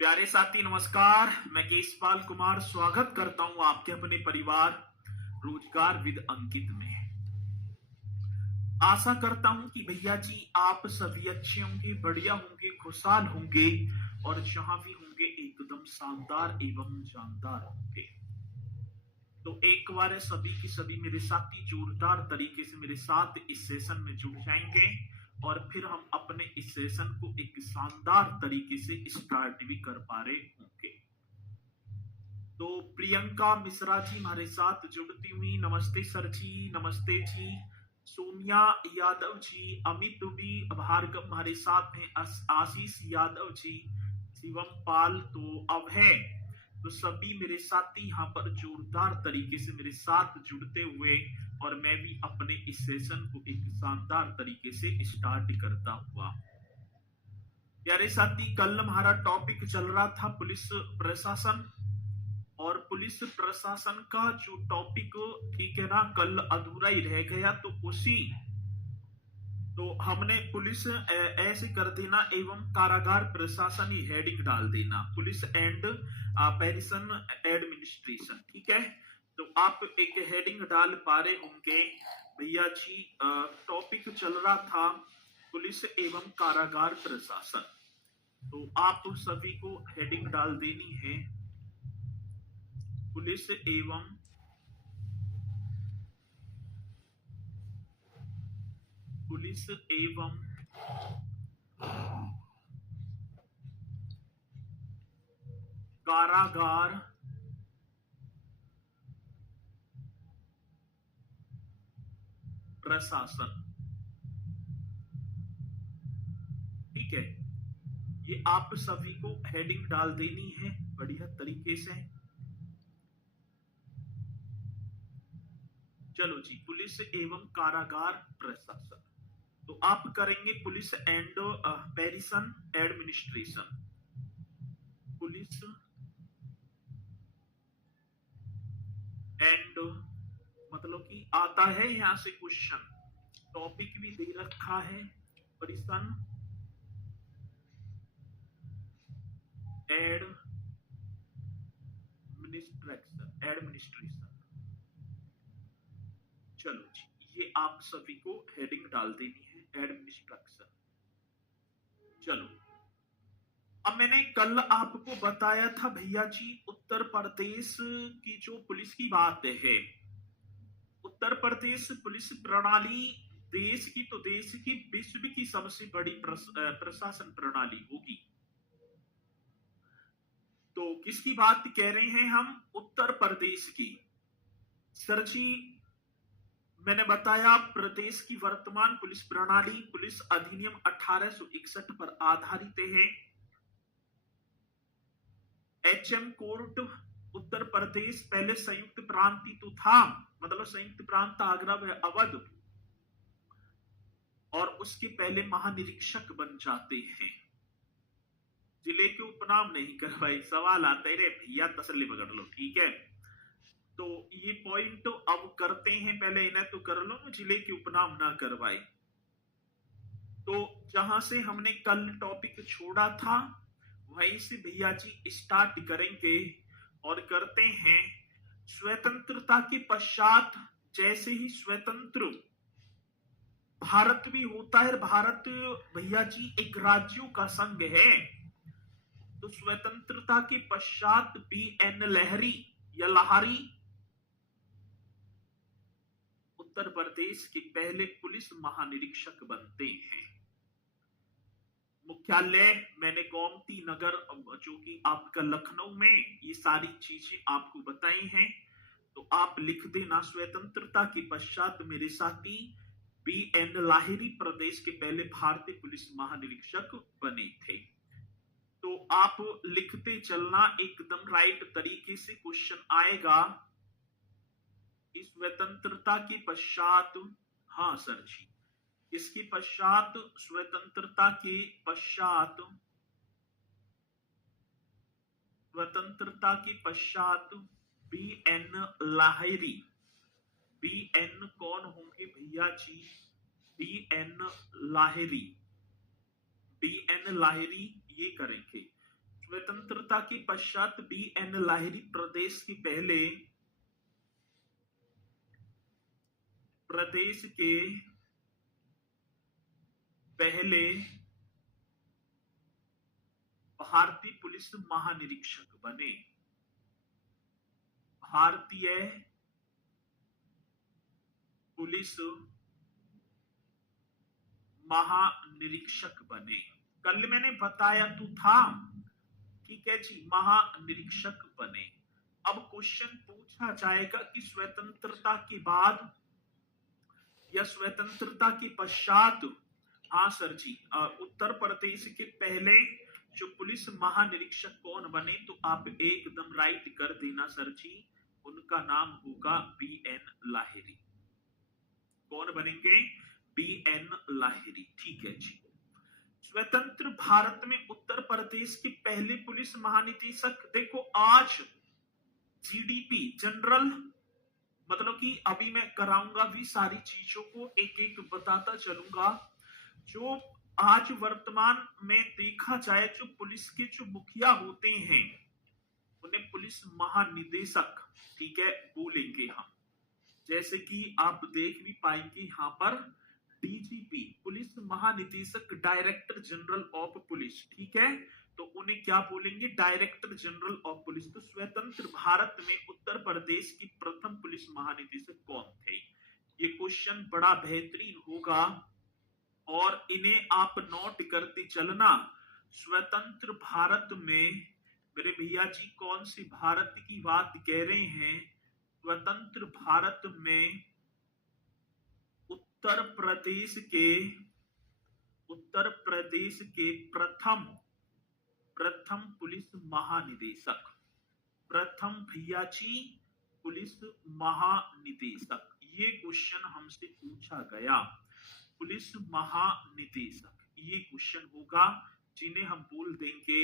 प्यारे साथी नमस्कार। मैं केशपाल कुमार स्वागत करता हूं आपके अपने परिवार रोजगार विद अंकित में। आशा करता हूं कि भैया जी आप सभी अच्छे होंगे, बढ़िया होंगे, खुशहाल होंगे और जहां भी होंगे एकदम शानदार एवं जानदार होंगे। तो एक बार सभी की सभी मेरे साथी जोरदार तरीके से मेरे साथ इस सेशन में जुड़ जाएंगे और फिर हम अपने इस सेशन को एक शानदार तरीके से स्टार्ट भी कर पा रहे होंगे। तो प्रियंका मिश्रा जी हमारे साथ जुड़ती हुई, नमस्ते सर जी, नमस्ते जी। सोनिया यादव जी, अमित भी, भार्गव हमारे साथ हैं, आशीष यादव जी, शिवम पाल, तो अब है तो सभी मेरे साथी यहाँ पर जोरदार तरीके से मेरे साथ जुड़ते हुए और मैं भी अपने इस सेशन को एक शानदार तरीके से स्टार्ट करता हुआ। प्यारे साथी, कल हमारा टॉपिक चल रहा था पुलिस प्रशासन, और पुलिस प्रशासन का जो टॉपिक ठीक है ना, कल अधूरा ही रह गया। तो हमने पुलिस ऐसे कर देना एवं कारागार प्रशासन ही हेडिंग डाल देना, पुलिस एंड पेरिसन एडमिनिस्ट्रेशन। ठीक है, तो आप एक हेडिंग डाल पा रहे होंगे भैया जी। टॉपिक चल रहा था पुलिस एवं कारागार प्रशासन, तो आप सभी को हेडिंग डाल देनी है पुलिस एवं कारागार प्रशासन। ठीक है, ये आप सभी को हेडिंग डाल देनी है बढ़िया तरीके से। चलो जी, पुलिस एवं कारागार प्रशासन, तो आप करेंगे police and prison administration. Police and मतलब कि आता है यहां से क्वेश्चन, टॉपिक भी दे रखा है पेरिसन एडमिनिस्ट्रेशन। चलो जी, ये आप सभी को हेडिंग डाल देनी है एडमिनिस्ट्रेशन। चलो, अब मैंने कल आपको बताया था भैया जी, उत्तर प्रदेश की जो पुलिस की बात है, उत्तर प्रदेश पुलिस प्रणाली देश की तो देश की विश्व की सबसे बड़ी प्रशासन प्रणाली होगी। तो किसकी बात कह रहे हैं हम? उत्तर प्रदेश की। सर जी, मैंने बताया प्रदेश की वर्तमान पुलिस प्रणाली पुलिस अधिनियम 1861 पर आधारित है। एचएम कोर्ट उत्तर प्रदेश पहले संयुक्त प्रांत तो था, मतलब संयुक्त प्रांत आगरा व अवध, और उसके पहले महानिरीक्षक बन जाते हैं। जिले के उपनाम नहीं करवाए, सवाल आता है रे भैया, तसल्ली पकड़ लो। ठीक है, तो ये पॉइंट अब करते हैं, पहले इन्हें तो कर लो, जिले के उपनाम ना करवाए। तो जहां से हमने कल टॉपिक छोड़ा था वहीं से भैया जी स्टार्ट करेंगे और करते हैं। स्वतंत्रता के पश्चात जैसे ही स्वतंत्र भारत भी होता है, भारत भैया जी एक राज्यों का संघ है, तो स्वतंत्रता के पश्चात BN लहरी या लहारी उत्तर प्रदेश के पहले पुलिस महानिरीक्षक बनते हैं। मुख्यालय मैंने गोमती नगर जो कि आपका लखनऊ में, ये सारी चीजें आपको बताई हैं, तो आप लिख देना स्वतंत्रता के पश्चात मेरे साथी BN लाहिरी प्रदेश के पहले भारतीय पुलिस महानिरीक्षक बने थे। तो आप लिखते चलना एकदम राइट तरीके से, क्वेश्चन आएगा स्वतंत्रता के पश्चात। हाँ सर जी, इसके पश्चात स्वतंत्रता के पश्चात BN लाहिरी। BN कौन होंगे भैया जी? BN लाहिरी ये करेंगे। स्वतंत्र स्वतंत्रता के पश्चात बी.एन. लाहिरी प्रदेश के पहले भारतीय पुलिस महानिरीक्षक बने। भारतीय पुलिस महानिरीक्षक बने। कल मैंने बताया तो था, ठीक है जी, महानिरीक्षक बने। अब क्वेश्चन पूछा जाएगा कि स्वतंत्रता के बाद या स्वतंत्रता के पश्चात, हाँ सर जी, उत्तर प्रदेश के पहले जो पुलिस महानिरीक्षक कौन बने, तो आप एकदम राइट कर देना सर जी, उनका नाम होगा बी.एन. लाहिरी। कौन बनेंगे? बी.एन. लाहिरी। ठीक है जी। स्वतंत्र भारत में उत्तर प्रदेश के पहले पुलिस महानिदेशक, देखो आज जीडीपी जनरल, मतलब कि अभी मैं कराऊंगा भी सारी चीजों को एक एक बताता चलूंगा। जो आज वर्तमान में देखा जाए, जो पुलिस के जो मुखिया होते हैं उन्हें पुलिस महानिदेशक, ठीक है, बोलेंगे हम। जैसे कि आप देख भी पाएंगे यहाँ पर डीजीपी, पुलिस महानिदेशक, डायरेक्टर जनरल ऑफ पुलिस, ठीक है, तो उन्हें क्या बोलेंगे? Director general of police. तो स्वतंत्र भारत में उत्तर प्रदेश की प्रथम पुलिस महानिदेशक कौन थे? ये क्वेश्चन बड़ा बेहतरीन होगा और इन्हें आप नोट करते चलना। स्वतंत्र भारत में मेरे भैया जी कौन सी भारत की बात कह रहे हैं? स्वतंत्र भारत में उत्तर प्रदेश के प्रथम पुलिस महानिदेशक, प्रथम भैया जी पुलिस महानिदेशक, ये क्वेश्चन हमसे पूछा गया। पुलिस महानिदेशक, ये क्वेश्चन होगा, जिन्हें हम बोल देंगे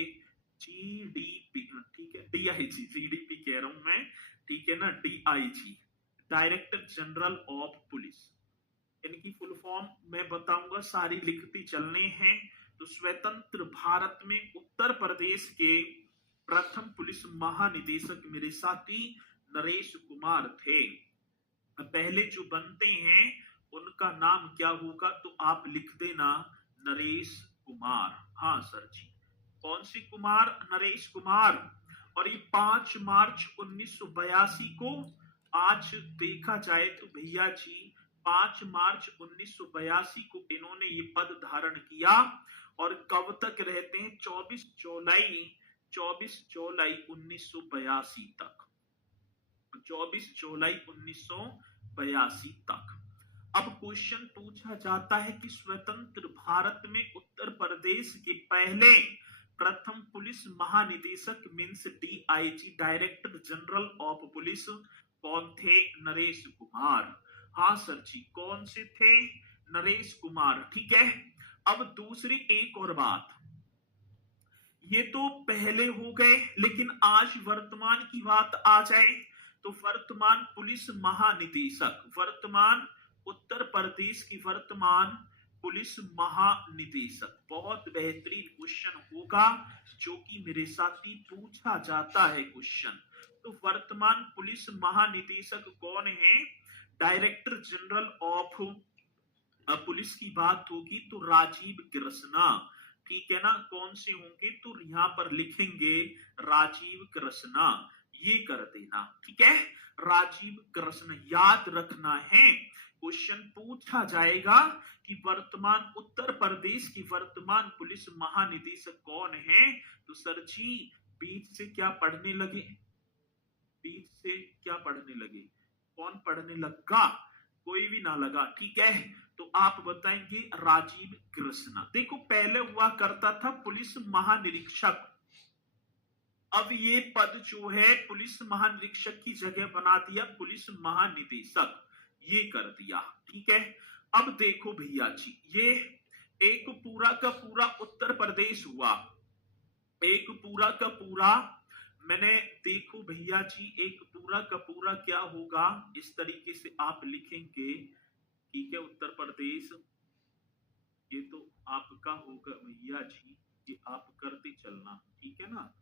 जीडीपी, ठीक है, डीआईजी, जीडीपी कह रहा हूं मैं, ठीक है ना, DIG, director general of police. इनकी फुल फॉर्म मैं बताऊंगा, सारी लिखती चलने हैं। तो स्वतंत्र भारत में उत्तर प्रदेश के प्रथम पुलिस महानिदेशक मेरे साथी नरेश कुमार थे। पहले जो बनते हैं उनका नाम क्या होगा, तो आप लिख देना नरेश कुमार। हाँ सर जी, कौन सी कुमार? नरेश कुमार। और ये 5 मार्च 1982 को, आज देखा जाए तो भैया जी 5 मार्च 1982 को इन्होंने ये पद धारण किया और कब तक रहते हैं? 24 जुलाई 1982 तक, 24 जुलाई 1982 तक। अब क्वेश्चन पूछा जाता है कि स्वतंत्र भारत में उत्तर प्रदेश के पहले प्रथम पुलिस महानिदेशक means DIG, director general of police, कौन थे? नरेश कुमार। हाँ सर जी, कौन से थे? नरेश कुमार। ठीक है, अब दूसरी एक और बात, ये तो पहले हो गए, लेकिन आज वर्तमान की बात आ जाए तो वर्तमान पुलिस महानिदेशक, वर्तमान उत्तर प्रदेश की वर्तमान पुलिस महानिदेशक, बहुत बेहतरीन क्वेश्चन होगा जो कि मेरे साथी पूछा जाता है क्वेश्चन। तो वर्तमान पुलिस महानिदेशक कौन है? डायरेक्टर जनरल ऑफ पुलिस की बात होगी तो राजीव कृष्णा, ठीक है ना। कौन से होंगे? तो यहां पर लिखेंगे राजीव कृष्णा, ये कर देना, ठीक है, राजीव कृष्ण याद रखना है। क्वेश्चन पूछा जाएगा कि वर्तमान उत्तर प्रदेश की वर्तमान पुलिस महानिदेशक कौन है, तो सर जी बीच से क्या पढ़ने लगे? बीच से क्या पढ़ने लगे? कौन पढ़ने लगा? कोई भी ना लगा, ठीक है, तो आप बताएंगे राजीव कृष्णा। देखो पहले हुआ करता था पुलिस महानिरीक्षक, अब ये पद जो है पुलिस महानिरीक्षक की जगह बना दिया पुलिस महानिदेशक, ये कर दिया, ठीक है। अब देखो भैया जी, ये एक पूरा का पूरा उत्तर प्रदेश हुआ, एक पूरा का पूरा, मैंने देखो भैया जी एक पूरा का पूरा क्या होगा, इस तरीके से आप लिखेंगे, ठीक है, उत्तर प्रदेश, ये तो आपका होगा भैया जी, ये आप करते चलना, ठीक है ना,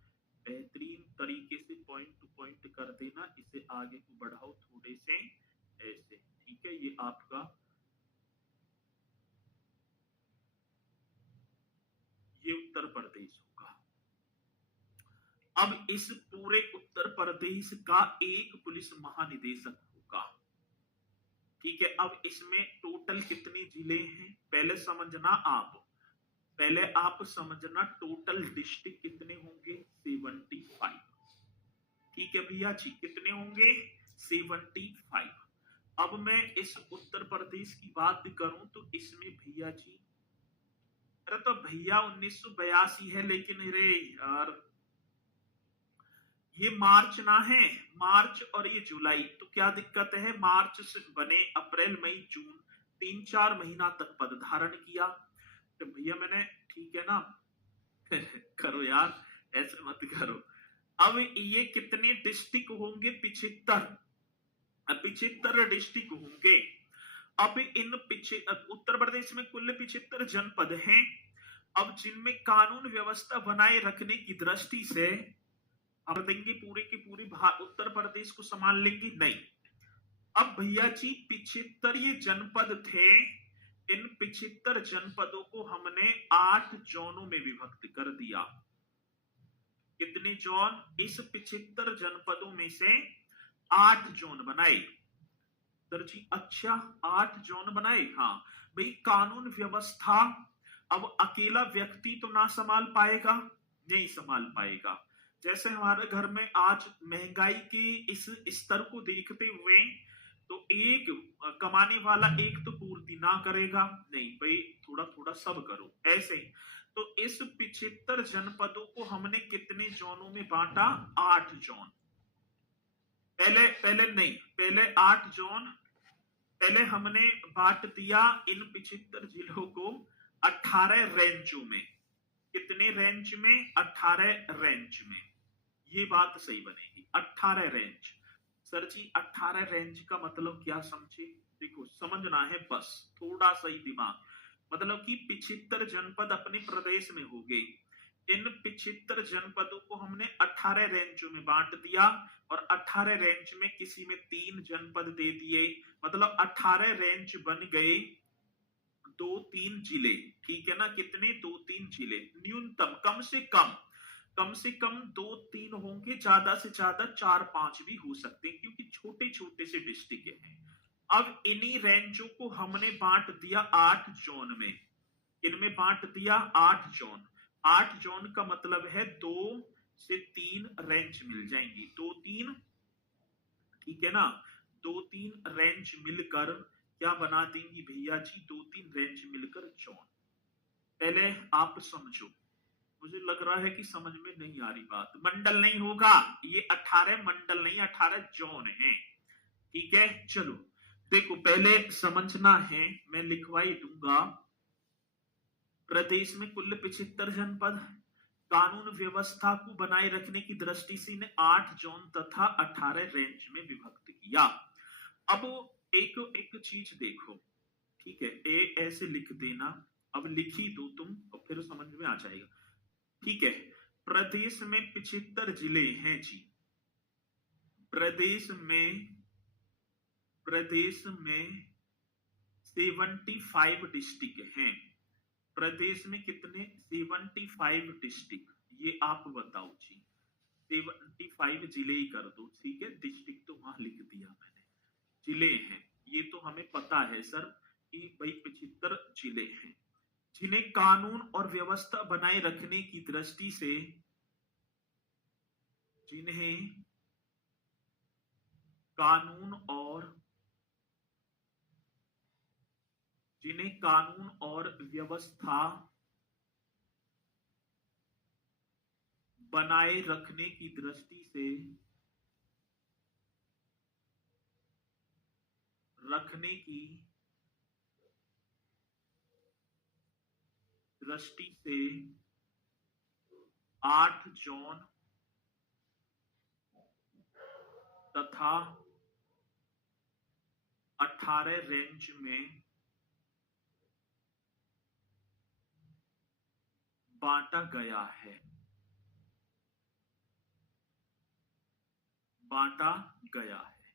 अब इस पूरे उत्तर प्रदेश का एक पुलिस महानिदेशक होगा। ठीक है, अब इसमें टोटल कितने जिले हैं पहले समझना आप, पहले आप समझना टोटल डिस्ट्रिक्ट कितने होंगे 75। ठीक है भैया जी, कितने होंगे 75। अब मैं इस उत्तर प्रदेश की बात करूं तो इसमें भैया जी, अरे तो भैया 1982 है, लेकिन अरे यार ये मार्च ना है, मार्च और ये जुलाई, तो क्या दिक्कत है, मार्च से बने अप्रैल मई जून 3-4 महीना तक पद धारण किया। तो भैया मैंने, ठीक है ना करो यार, ऐसे मत करो। अब ये कितने डिस्ट्रिक्ट होंगे 75, 75 डिस्ट्रिक्ट होंगे। अब इन उत्तर प्रदेश में कुल 75 जनपद हैं। अब जिनमें कानून व्यवस्था बनाए रखने की दृष्टि से अब देंगे पूरे की पूरी उत्तर प्रदेश को संभाल लेंगे नहीं। अब भैया जी 75 ये जनपद थे, इन 75 जनपदों को हमने 8 जोनों में विभक्त कर दिया। कितने जोन, इस 75 जनपदों में से 8 जोन बनाए सर जी। अच्छा 8 जोन बनाए, हाँ भाई कानून व्यवस्था अब अकेला व्यक्ति तो ना संभाल पाएगा, नहीं संभाल पाएगा। जैसे हमारे घर में आज महंगाई के इस स्तर को देखते हुए तो एक कमाने वाला एक तो पूर्ति ना करेगा, नहीं भाई थोड़ा थोड़ा सब करो ऐसे। तो इस 75 जनपदों को हमने कितने जोनों में बांटा, 8 जोन। पहले पहले नहीं, पहले 8 जोन पहले हमने बांट दिया इन 75 जिलों को 18 रेंजों में। कितने रेंज में, 18 रेंज में। ये बात सही बनेगी, 18 रेंज। सर जी 18 रेंज का मतलब क्या समझे, देखो समझना है बस थोड़ा सही दिमाग। मतलब कि 75 जनपद अपने प्रदेश में हो गए, इन 75 जनपदों को हमने 18 रेंजों में बांट दिया और 18 रेंज में किसी में 3 जनपद दे दिए, मतलब 18 रेंज बन गए 2-3 जिले। ठीक है ना, कितने 2-3 जिले न्यूनतम, कम से कम 2-3 होंगे, ज्यादा से ज्यादा 4-5 भी हो सकते हैं क्योंकि छोटे छोटे से डिस्ट्रिक्ट हैं। अब इन्हीं रेंजों को हमने बांट दिया 8 जोन में, इनमें बांट दिया 8 जोन। 8 जोन का मतलब है 2 से 3 रेंज मिल जाएंगी, 2-3, ठीक है ना, 2-3 रेंज मिलकर क्या बना देंगी भैया जी, 2-3 रेंज मिलकर जोन। पहले आप समझो, मुझे लग रहा है कि समझ में नहीं आ रही बात, मंडल नहीं होगा ये, 18 मंडल नहीं 18 जोन है। ठीक है चलो देखो पहले समझना है, मैं लिखवाई दूंगा। प्रदेश में कुल 75 जनपद, कानून व्यवस्था को बनाए रखने की दृष्टि से इन्हें 8 जोन तथा 18 रेंज में विभक्त किया। अब एक एक चीज देखो, ठीक है, ए ऐसे लिख देना, अब लिख ही दो तुम और फिर समझ में आ जाएगा। ठीक है, प्रदेश में 75 जिले हैं जी, प्रदेश में 75 डिस्ट्रिक्ट हैं। प्रदेश में कितने 75 डिस्ट्रिक्ट, ये आप बताओ जी। 75 जिले ही कर दो, ठीक है, डिस्ट्रिक्ट तो वहां लिख दिया मैंने, जिले हैं ये तो हमें पता है सर कि भाई 75 जिले हैं जिन्हें कानून और व्यवस्था बनाए रखने की दृष्टि से, जिन्हें कानून और व्यवस्था बनाए रखने की दृष्टि से दृष्टि से 8 जोन तथा 18 रेंज में बांटा गया है, बांटा गया है।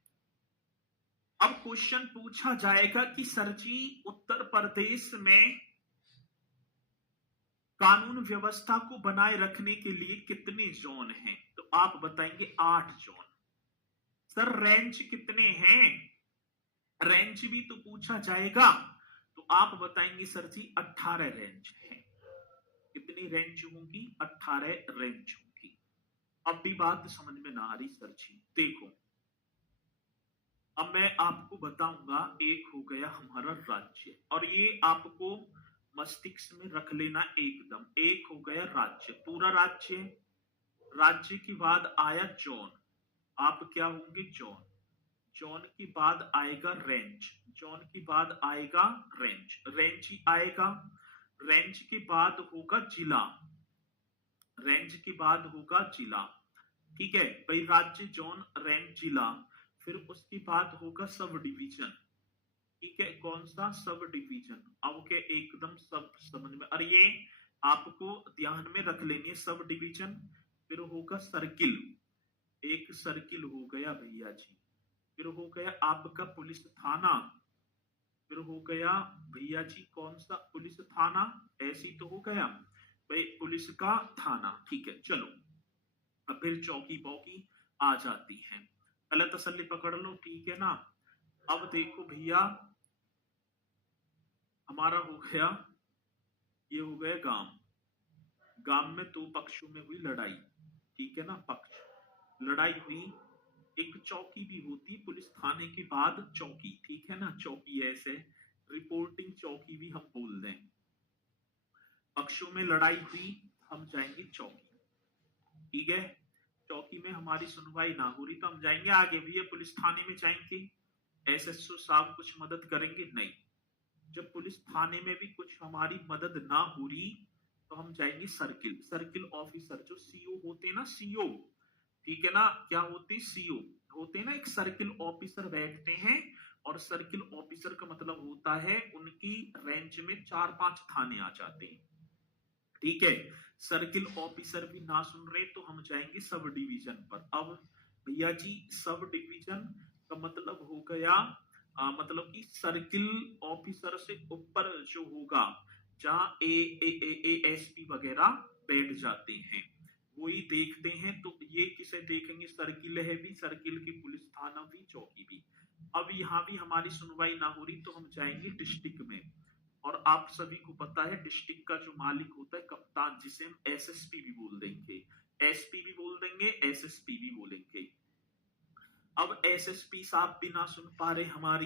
अब क्वेश्चन पूछा जाएगा कि सर जी उत्तर प्रदेश में कानून व्यवस्था को बनाए रखने के लिए कितने जोन हैं, तो आप बताएंगे 8 जोन। सर रेंज कितने हैं, रेंज भी तो पूछा जाएगा, तो आप बताएंगे सर जी 18 रेंज है। कितनी रेंज होंगी, 18 रेंज होंगी। अब भी बात समझ में ना आ रही सर जी, देखो अब मैं आपको बताऊंगा। एक हो गया हमारा राज्य, और ये आपको मस्तिष्क में रख लेना एकदम। एक हो गया राज्य, पूरा राज्य। राज्य के बाद आया जोन, आप क्या होंगे जोन। जोन के बाद आएगा रेंज, जोन के बाद आएगा रेंज, रेंज ही आएगा। रेंज के बाद होगा जिला, रेंज के बाद होगा जिला। ठीक है भाई, राज्य, जोन, रेंज, जिला। फिर उसके बाद होगा सब डिवीजन। ठीक है, कौन सा, सब डिवीजन। अब के एकदम सब समझ में, और ये आपको ध्यान में रख लेनी है सब डिवीजन। फिर होगा सर्किल, एक सर्किल हो गया भैया जी। फिर हो गया आपका पुलिस थाना। फिर हो गया भैया जी कौन सा, पुलिस थाना, ऐसी तो हो गया भाई पुलिस का थाना। ठीक है चलो, अब फिर चौकी पौकी आ जाती है। पहले तसल्ली पकड़ लो, ठीक है ना। अब देखो भैया, हमारा हो गया, ये हो गया गांव। गांव में दो पक्षों में हुई लड़ाई, ठीक है ना, पक्ष लड़ाई हुई। एक चौकी भी होती, पुलिस थाने के बाद चौकी, ठीक है ना, चौकी ऐसे रिपोर्टिंग चौकी भी हम बोल दें। पक्षों में लड़ाई हुई, हम जाएंगे चौकी, ठीक है। चौकी में हमारी सुनवाई ना हो रही तो हम जाएंगे आगे, भैया पुलिस थाने में जाएंगे, एसएसओ साहब कुछ मदद करेंगे, नहीं। जब पुलिस थाने में भी कुछ हमारी मदद ना हो रही तो हम जाएंगे सर्किल। सर्किल ऑफिसर जो सीओ होते हैं ना, सीओ, ठीक है ना, क्या होते हैं, सीओ होते हैं ना, एक सर्किल ऑफिसर बैठते हैं। और सर्किल ऑफिसर का मतलब होता है उनकी रेंज में 4-5 थाने आ जाते हैं, ठीक है। सर्किल ऑफिसर भी ना सुन रहे तो हम जाएंगे सब डिवीजन पर। अब भैया जी सब डिवीजन का मतलब हो गया मतलब कि सर्किल ऑफिसर से ऊपर जो होगा, जहां एएसपी वगैरह बैठ जाते हैं, वही देखते हैं। तो ये किसे देखेंगे, सर्किल है भी, सर्किल की पुलिस थाना भी, चौकी भी। अब यहाँ भी हमारी सुनवाई ना हो रही तो हम जाएंगे डिस्ट्रिक्ट में। और आप सभी को पता है डिस्ट्रिक्ट का जो मालिक होता है कप्तान, जिसे हम एसएसपी भी बोल देंगे, एसपी भी बोल देंगे, एसएसपी भी बोलेंगे। अब एसएसपी साहब भी ना सुन पा रहे हमारी,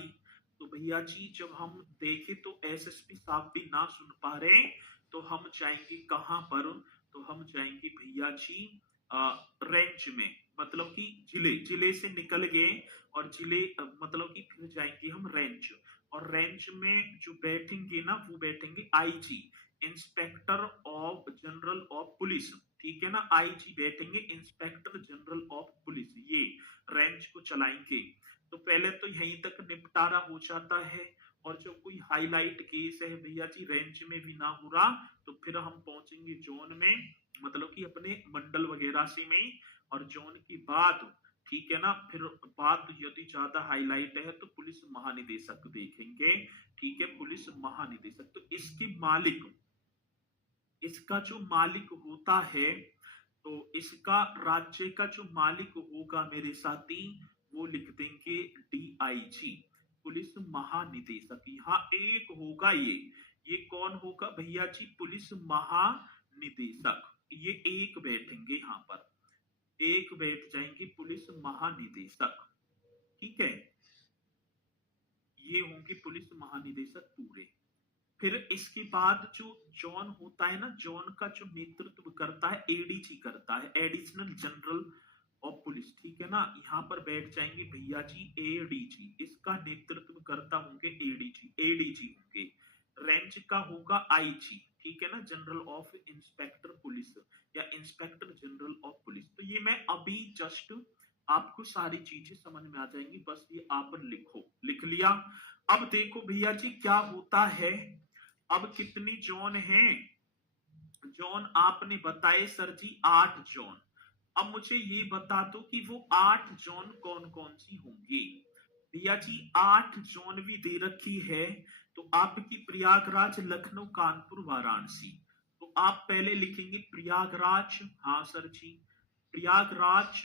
तो भैया जी जब हम देखें तो एसएसपी साहब भी ना सुन पा रहे, तो हम जाएंगे कहां पर, तो हम जाएंगे भैया जी रेंज में, मतलब कि जिले, जिले से निकल गए और जिले मतलब कि फिर जाएंगे हम रेंज। और रेंज में जो बैठेंगे ना, वो बैठेंगे IG, inspector of general of police, ठीक है ना, आईजी बैठेंगे, इंस्पेक्टर जनरल ऑफ पुलिस, ये रेंज को चलाएंगे। तो पहले तो यहीं तक निपटारा हो जाता है। और जो कोई हाईलाइट केस है भैया जी रेंज में भी ना हो रहा, तो फिर हम पहुंचेंगे जोन में, मतलब कि अपने मंडल वगैरह से में। और जोन की बात, ठीक है ना, फिर बात यदि ज्यादा हाईलाइट है तो पुलिस महानिदेशक देखेंगे, ठीक है, पुलिस महानिदेशक। तो इसके मालिक, इसका जो मालिक होता है, तो इसका राज्य का जो मालिक होगा मेरे साथी, वो लिख देंगे डीआईजी, पुलिस महानिदेशक। यहाँ एक होगा ये कौन होगा भैया जी, पुलिस महानिदेशक। ये एक बैठेंगे यहाँ पर, एक बैठ जाएंगे पुलिस महानिदेशक, ठीक है। ये होंगे पुलिस महानिदेशक पूरे। फिर इसके बाद जो जॉन होता है ना, जॉन का जो नेतृत्व करता है एडीजी करता है, एडिशनल जनरल ऑफ पुलिस, ठीक है ना। यहाँ पर बैठ जाएंगे भैया जी एडीजी, इसका नेतृत्व करता होंगे एडीजी, एडीजी होंगे। रेंज का होगा आईजी, ठीक है ना, जनरल ऑफ इंस्पेक्टर पुलिस या इंस्पेक्टर जनरल ऑफ पुलिस। तो ये मैं अभी जस्ट आपको सारी चीजें समझ में आ जाएंगी, बस ये आप लिखो, लिख लिया। अब देखो भैया जी क्या होता है, अब कितनी जोन हैं, जोन आपने बताए सर जी 8 जोन। अब मुझे ये बता दो कि वो 8 जोन कौन कौन सी होंगी। भैया जी 8 जोन भी दे रखी है, तो आपकी प्रयागराज, लखनऊ, कानपुर, वाराणसी। तो आप पहले लिखेंगे प्रयागराज, हाँ सर जी, प्रयागराज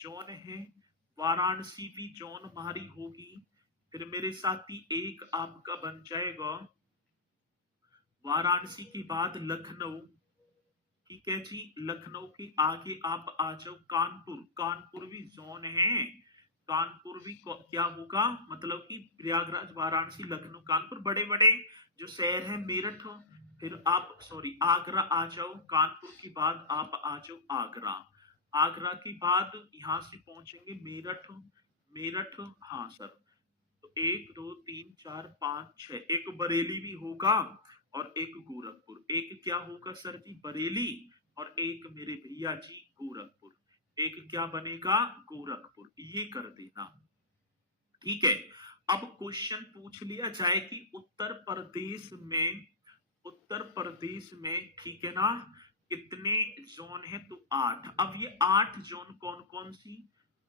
जोन है, वाराणसी भी जोन हमारी होगी। फिर मेरे साथी एक आपका बन जाएगा वाराणसी के बाद लखनऊ। ठीक है जी, लखनऊ के आगे आप आ जाओ कानपुर, कानपुर भी जोन है। कानपुर भी क्या होगा, मतलब कि प्रयागराज, वाराणसी, लखनऊ, कानपुर बड़े बड़े जो शहर है, मेरठ। फिर आप सॉरी आगरा आ जाओ, कानपुर के बाद आप आ जाओ आगरा। आगरा के बाद यहाँ से पहुंचेंगे मेरठ। मेरठ, हाँ सर। तो 1 2 3 4 5 6, एक बरेली भी होगा और एक गोरखपुर। एक क्या होगा सर जी, बरेली, और एक मेरे भैया जी गोरखपुर। एक क्या बनेगा, गोरखपुर। ये कर देना, ठीक है। अब क्वेश्चन पूछ लिया जाए कि उत्तर प्रदेश में, उत्तर प्रदेश में, ठीक है ना, कितने जोन है, तो 8। अब ये 8 जोन कौन कौन सी,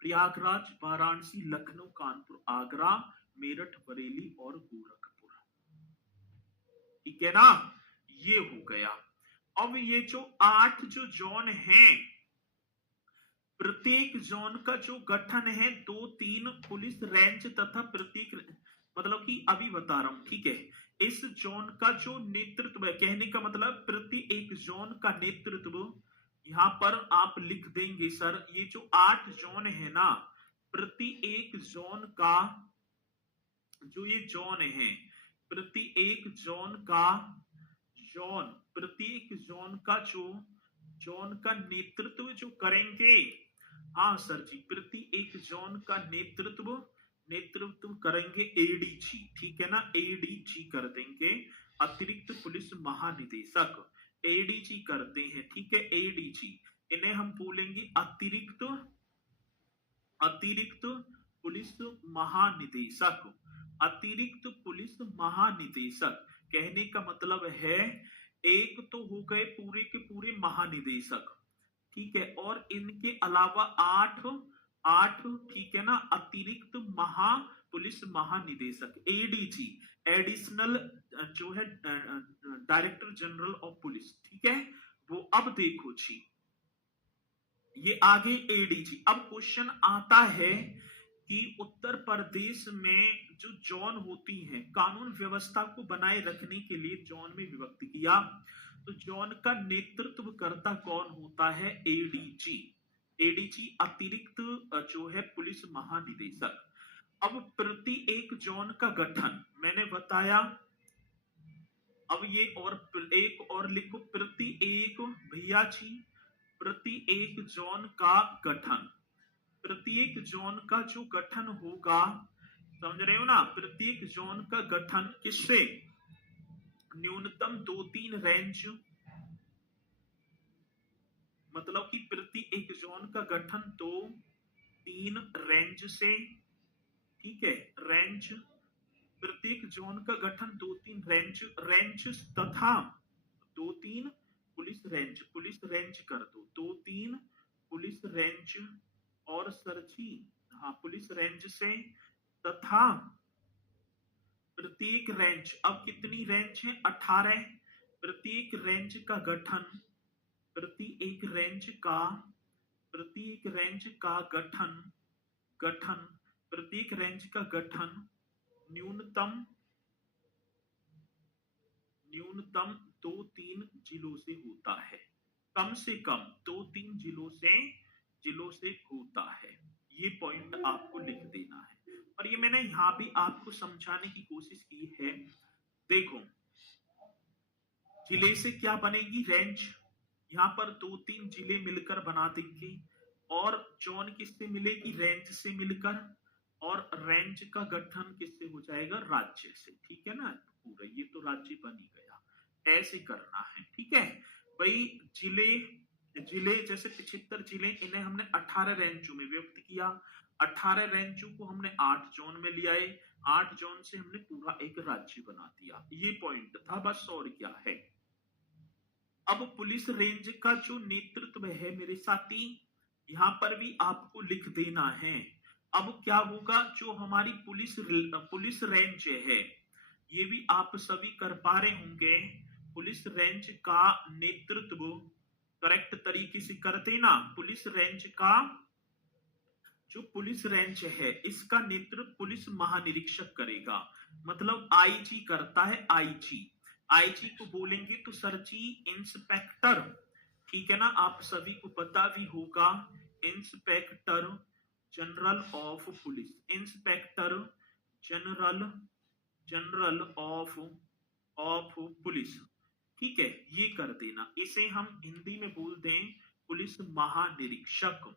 प्रयागराज, वाराणसी, लखनऊ, कानपुर, आगरा, मेरठ, बरेली और गोरखपुर। ठीक है ना, ये हो गया। अब ये जो 8 जो जोन हैं, प्रत्येक जोन का जो गठन है 2-3 पुलिस रेंज तथा प्रत्येक, मतलब कि अभी बता रहा हूं, ठीक है। इस जोन का जो नेतृत्व है, कहने का मतलब प्रति एक जोन का नेतृत्व, यहां पर आप लिख देंगे सर, ये जो 8 जोन है ना, प्रति एक जोन का जो ये जोन है, प्रति एक जोन का, जोन, प्रत्येक जोन का जो जोन का नेतृत्व जो करेंगे, हाँ सर जी, प्रति एक जोन का नेतृत्व नेतृत्व करेंगे एडीजी। ठीक है ना, एडीजी कर देंगे, अतिरिक्त पुलिस महानिदेशक। एडीजी करते हैं, ठीक है, एडीजी। इन्हें हम बोलेंगे अतिरिक्त, अतिरिक्त पुलिस महानिदेशक। अतिरिक्त पुलिस महानिदेशक कहने का मतलब है, एक तो हो गए पूरे के पूरे महानिदेशक, ठीक है, और इनके अलावा 8 ठीक है ना, अतिरिक्त पुलिस महानिदेशक, एडीजी, एडिशनल जो है डायरेक्टर जनरल ऑफ पुलिस। ठीक है, वो अब देखो जी, ये आगे एडीजी। अब क्वेश्चन आता है कि उत्तर प्रदेश में जो जोन होती हैं, कानून व्यवस्था को बनाए रखने के लिए जोन में विभक्त किया, तो जोन का नेतृत्व करता कौन होता है, एडीजी। एडीजी अतिरिक्त जो है पुलिस महानिदेशक। अब प्रति एक जोन का गठन मैंने बताया। अब ये और एक और लिखो, प्रति एक, भैया जी, प्रति एक जोन का गठन, प्रत्येक जोन का जो गठन होगा, समझ रहे हो ना, प्रत्येक जोन का गठन किससे, न्यूनतम 2-3 रेंज, मतलब कि प्रति एक जोन का गठन 2-3 रेंज से। ठीक है, रेंज, प्रत्येक जोन का गठन 2-3 रेंज, रेंज तथा 2-3 पुलिस रेंज, पुलिस रेंज कर दो, 2-3 पुलिस रेंज, और सर जी, हाँ, पुलिस रेंज से, तथा प्रत्येक रेंज, अब कितनी रेंज है, 18। प्रत्येक रेंज का गठन, प्रति एक रेंज का, प्रत्येक रेंज का गठन, गठन, प्रत्येक रेंज का गठन न्यूनतम, न्यूनतम 2-3 जिलों से होता है, कम से कम 2-3 जिलों से होता है। ये पॉइंट आपको लिख देना है, और ये मैंने यहां भी आपको समझाने की कोशिश की है। देखो, जिले से क्या बनेगी, रेंज, यहाँ पर 2-3 जिले मिलकर बना देंगे, और जोन किससे मिलेगी, रेंज से मिलकर, और रेंज का गठन किससे हो जाएगा, राज्य से। ठीक है ना, पूरा ये तो राज्य बन ही गया, ऐसे करना है। ठीक है भाई, जिले, जिले जैसे 75 जिले, इन्हें हमने 18 रेंजों में व्यक्त किया, 18 रेंजों को हमने 8 जोन में लिया है, 8 जोन से हमने पूरा एक राज्य बना दिया। ये पॉइंट था बस, और क्या है। अब पुलिस रेंज का जो नेतृत्व है मेरे साथी, यहां पर भी आपको लिख देना है। अब क्या होगा, जो हमारी पुलिस रेंज है, ये भी आप सभी कर पा रहे होंगे, पुलिस रेंज का नेतृत्व, करेक्ट तरीके से करते ना। पुलिस रेंज का जो पुलिस रेंज है इसका नेतृत्व पुलिस महानिरीक्षक करेगा, मतलब आईजी करता है। आईजी आईजी को बोलेंगे तो सर जी इंस्पेक्टर, ठीक है ना, आप सभी को पता भी होगा, inspector general of police, inspector general general of police, ठीक है, ये कर देना। इसे हम हिंदी में बोल दें पुलिस महानिरीक्षक।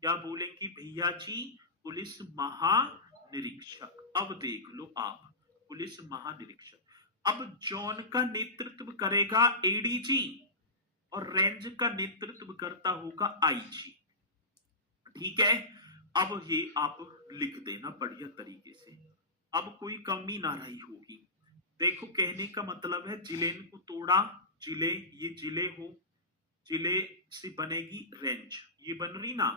क्या बोलेंगे भैया जी? पुलिस महानिरीक्षक। अब देख लो आप, पुलिस महानिरीक्षक। अब जोन का नेतृत्व करेगा एडीजी और रेंज का नेतृत्व करता होगा आईजी, ठीक है। अब ये आप लिख देना बढ़िया तरीके से, अब कोई कमी ना रही होगी। देखो कहने का मतलब है जिले को तोड़ा, जिले, ये जिले हो, जिले से बनेगी रेंज, ये बन रही ना,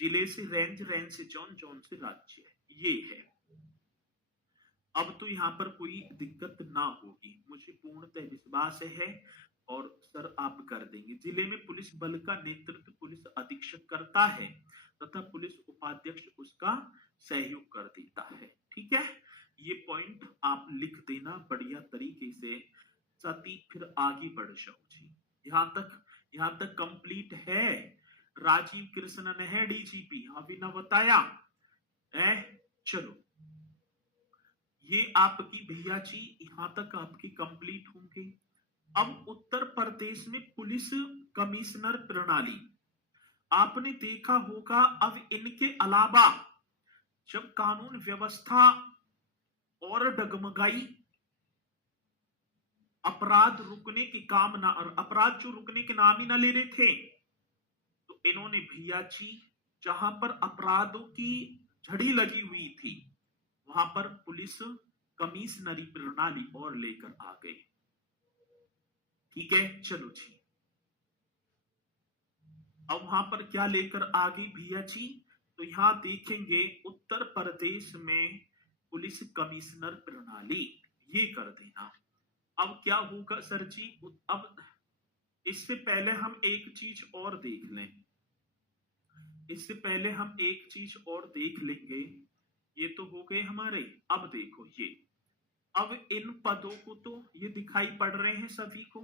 जिले से रेंज, रेंज से जोन, जोन से राज्य, ये है। अब तो यहाँ पर कोई दिक्कत ना होगी, मुझे पूर्णतः विश्वास है और सर आप कर देंगे। जिले में पुलिस बल का नेतृत्व पुलिस अधीक्षक करता है तथा पुलिस उपाध्यक्ष उसका सहयोग कर देता है, ठीक है। ये पॉइंट आप लिख देना बढ़िया तरीके से, सती फिर आगे बढ़ जाओ जी। यहाँ तक कंप्लीट है। राजीव कृष्णन है डीजीपी, अभी ना बताया है। चलो ये आपकी भैया जी यहां तक आपकी कंप्लीट होंगे। अब उत्तर प्रदेश में पुलिस कमिश्नर प्रणाली आपने देखा होगा। अब इनके अलावा जब कानून व्यवस्था और डगमगाई, अपराध रुकने के काम ना, अपराध जो रुकने के नाम ही ना ले रहे थे, तो इन्होंने भैया जी जहां पर अपराधों की झड़ी लगी हुई थी वहां पर पुलिस कमिश्नरी प्रणाली और लेकर आ गए, ठीक है। चलो जी, अब वहां पर क्या लेकर आ गई भैया जी? तो यहां देखेंगे उत्तर प्रदेश में पुलिस कमिश्नर प्रणाली, ये कर देना। अब क्या होगा सर जी? अब इससे पहले हम एक चीज और देख लें, इससे पहले हम एक चीज और देख लेंगे। ये तो हो गए हमारे। अब देखो ये, अब इन पदों को तो ये दिखाई पड़ रहे हैं सभी को।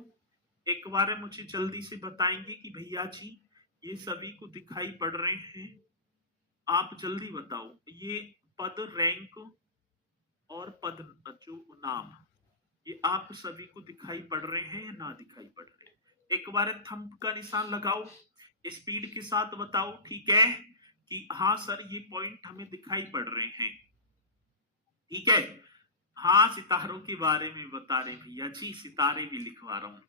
एक बार मुझे जल्दी से बताएंगे कि भैया जी ये सभी को दिखाई पड़ रहे हैं, आप जल्दी बताओ। ये पद, रैंक और पद जो नाम, ये आप सभी को दिखाई पड़ रहे हैं या ना दिखाई पड़ रहे हैं? एक बार थंब का निशान लगाओ, स्पीड के साथ बताओ, ठीक है, कि हाँ सर ये पॉइंट हमें दिखाई पड़ रहे हैं, ठीक है। हाँ सितारों के बारे में बता रहे भैया जी, सितारे भी लिखवा रहा हूं।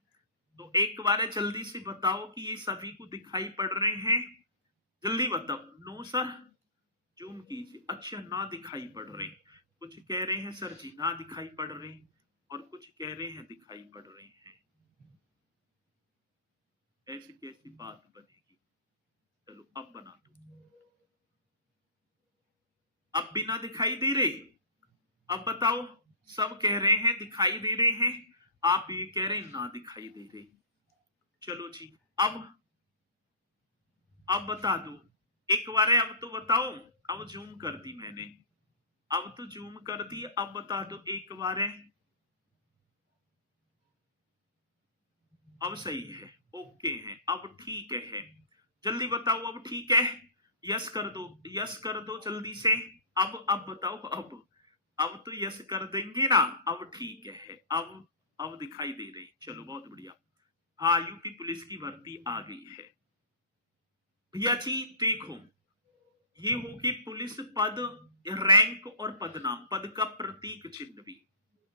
तो एक बार जल्दी से बताओ कि ये सभी को दिखाई पड़ रहे हैं, जल्दी बताओ। नो सर, जूम कीजिए। अच्छा ना दिखाई पड़ रहे, कुछ कह रहे हैं सर जी ना दिखाई पड़ रहे और कुछ कह रहे हैं दिखाई पड़ रहे हैं। ऐसी कैसी बात बनेगी? चलो अब बना दो। अब भी ना दिखाई दे रहे? अब बताओ, सब कह रहे हैं दिखाई दे रहे हैं, आप ये कह रहे हैं ना दिखाई दे रहे। चलो जी, अब बता दो एक बार। अब तो बताओ, अब जूम कर दी मैंने, अब तो जूम कर दी, अब बता दो एक बार। अब सही है, ओके है, अब ठीक है, जल्दी बताओ अब ठीक है। यस कर दो, यस कर दो जल्दी से। अब बताओ, अब तो यस कर देंगे ना, अब ठीक है, अब दिखाई दे रही। चलो बहुत बढ़िया। हाँ यूपी पुलिस की भर्ती आ गई है भैया जी। देखो ये होगी पुलिस पद, रैंक और पदनाम, पद का प्रतीक चिन्ह भी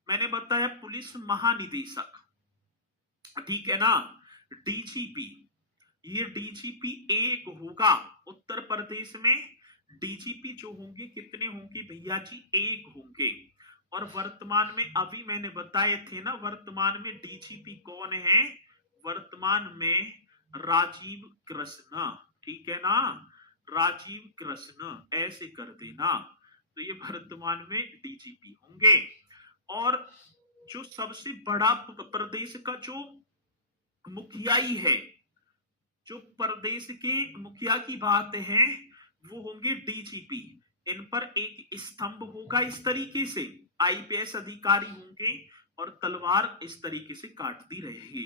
मैंने बताया। पुलिस महानिदेशक, ठीक है ना, डीजीपी, ये डीजीपी एक होगा उत्तर प्रदेश में। डीजीपी जो होंगे कितने होंगे भैया जी? एक होंगे। और वर्तमान में अभी मैंने बताए थे ना, वर्तमान में डीजीपी कौन है? वर्तमान में राजीव कृष्ण, ठीक है ना, राजीव कृष्ण, ऐसे कर देना। तो ये वर्तमान में डीजीपी होंगे। और जो सबसे बड़ा प्रदेश का जो मुखियाई है जो प्रदेश के मुखिया की बात है वो होंगे डीजीपी। इन पर एक स्तंभ होगा इस तरीके से, आईपीएस अधिकारी होंगे और तलवार इस तरीके से काटती रहेगी।